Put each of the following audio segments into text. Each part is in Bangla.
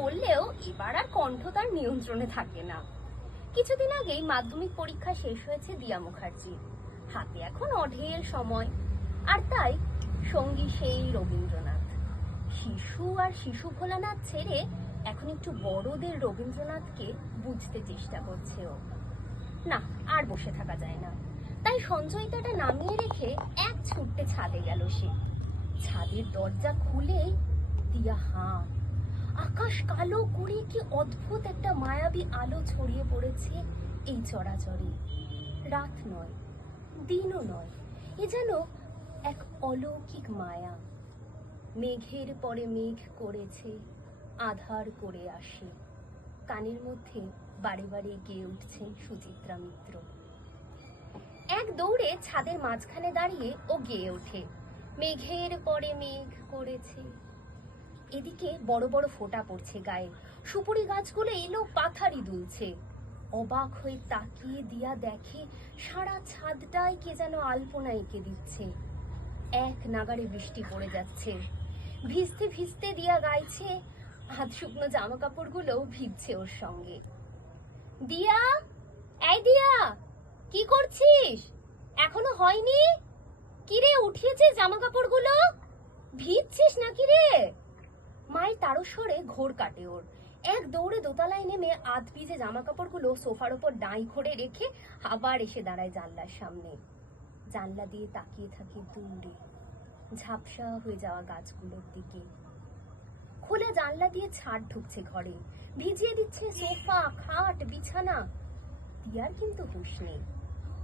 করলেও এবার আর কণ্ঠ তার নিয়ন্ত্রণে থাকে না। কিছুদিন আগেই মাধ্যমিক পরীক্ষা শেষ হয়েছে দিয়া মুখার্জি। হাতে এখন অঢেল সময়। আর তাই সঙ্গী সেই রবীন্দ্রনাথ। শিশু আর শিশু ভোলানাথ ছেড়ে এখন একটু বড়দের রবীন্দ্রনাথকে বুঝতে চেষ্টা করছে ও। না, আর বসে থাকা যায় না। তাই সঞ্চয়িতাটা নামিয়ে রেখে এক ছুটতে ছাদে গেল সে। ছাদের দরজা খুলেই দিয়া হাঁ আকাশ কালো করে কি অদ্ভুত একটা মায়াবী আলো ছড়িয়ে পড়েছে এই চরাচরে। রাত নয়, দিনও নয়, এ যেন এক অলৌকিক মায়া। মেঘের পরে মেঘ করেছে, আধার করে আসে। কানের মধ্যে বারে বারে গেয়ে উঠছেন সুচিত্রা মিত্র। এক দৌড়ে ছাদের মাঝখানে দাঁড়িয়ে ও গেয়ে ওঠে। মেঘের পরে মেঘ করেছে এদিকে বড় বড় ফোঁটা পড়ছে গায়ে। সুপুরি গাছগুলো এলো পাথারি দুলছে। অবাক হয়ে তাকিয়ে দিয়া দেখে সারা ছাদটাই কে যেন আলপনা এঁকে দিচ্ছে। এক নাগারে বৃষ্টি পড়ে যাচ্ছে। ভিজতে ভিজতে দিয়া গাইছে হাত শুকনো জামা কাপড়গুলো ভিজছে ওর সঙ্গে। দিয়া, এই দিয়া, কি করছিস? এখনও হয়নি? কি রে উঠিয়েছে জামা কাপড়গুলো তারস্বরে ঘোর কাটে ওর। এক দৌড়ে দোতলায় নেমে আধ ভিজে জামা কাপড়গুলো সোফার ওপর ডাঁই করে রেখে আবার এসে দাঁড়ায় জানলার সামনে। জানলা দিয়ে তাকিয়ে থাকে দূরে, ঝাপসা হয়ে যাওয়া গাছগুলোর দিকে। খোলা জানলা দিয়ে ছাদ ঢুকছে ঘরে, ভিজিয়ে দিচ্ছে সোফা, খাট, বিছানা। দিয়ার কিন্তু হুঁশ নেই।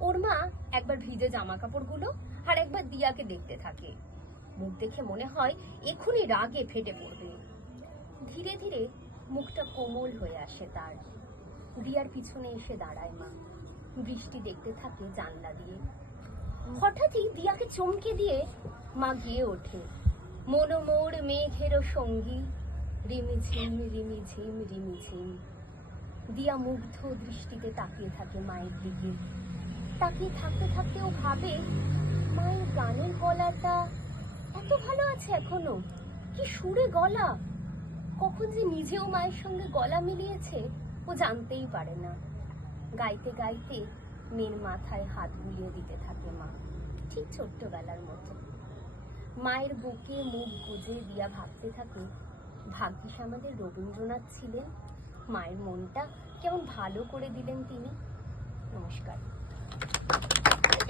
ওর মা একবার ভিজে জামা কাপড়গুলো আর একবার দিয়াকে দেখতে থাকে। মুখ দেখে মনে হয় এখনই রাগে ফেটে পড়বে। ধীরে ধীরে মুখটা কোমল হয়ে আসে তার। দিয়ার পিছনে এসে দাঁড়ায় মা। বৃষ্টি দেখতে থাকে জানলা দিয়ে। হঠাৎই দিয়াকে চমকে দিয়ে মা গিয়ে ওঠে। মনোমোর মেঘেরও সঙ্গী। রিমিঝিম রিমিঝিম রিমিঝিম দিয়া মুগ্ধ দৃষ্টিতে তাকিয়ে থাকে মায়ের দিকে। তাকিয়ে থাকতে থাকতে ও ভাবে, মায়ের গানের গলাটা এত ভালো আছে এখনও। কি সুরে গলা। কখন যে নিজেও মায়ের সঙ্গে গলা মিলিয়েছে, ও জানতেই পারে না। গাইতে গাইতে মেয়ের মাথায় হাত বুলিয়ে দিতে থাকে মা, ঠিক ছোট্টবেলার মতো। মায়ের বুকে মুখ গুজে দিয়া ভাবতে থাকে, ভাগ্যিস আমাদের রবীন্দ্রনাথ ছিলেন। মায়ের মনটা কেমন ভালো করে দিলেন তিনি। নমস্কার।